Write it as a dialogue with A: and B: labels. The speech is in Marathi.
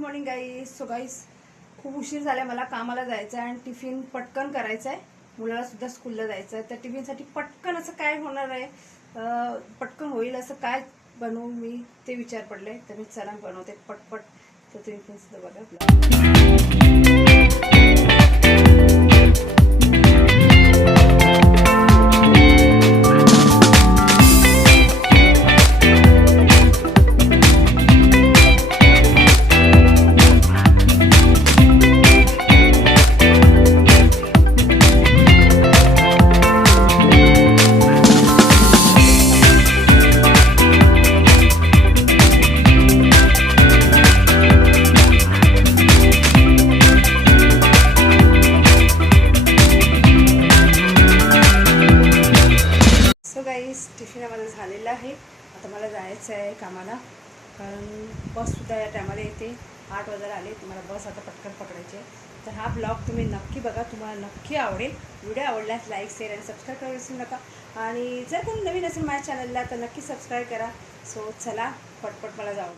A: मॉर्निंग गाईस खूप उशीर झाला मला कामाला जायचं आहे आणि टिफिन पटकन करायचं आहे मुलाला सुद्धा स्कूलला जायचं आहे तर टिफिनसाठी पटकन असं काय होणार आहे? पटकन होईल असं काय बनवू मी ते विचार पडले. तर मी चला बनवते पटपट. तर तुम्ही पण सुद्धा बघा. टिफिन माझं झालेलं आहे. आता मला जायचं आहे कामाला. कारण बससुद्धा या टायमाला येते. आठ वाजायला आले तुम्हाला बस आता पटकन पकडायची आहे. तर हा ब्लॉग तुम्ही नक्की बघा. तुम्हाला नक्की आवडेल. व्हिडिओ आवडल्यास लाईक शेअर आणि सबस्क्राईब करायला विसरू नका. आणि जर कोणी नवीन असेल माझ्या चॅनलला तर नक्की सबस्क्राईब करा. सो चला पटपट मला जाऊ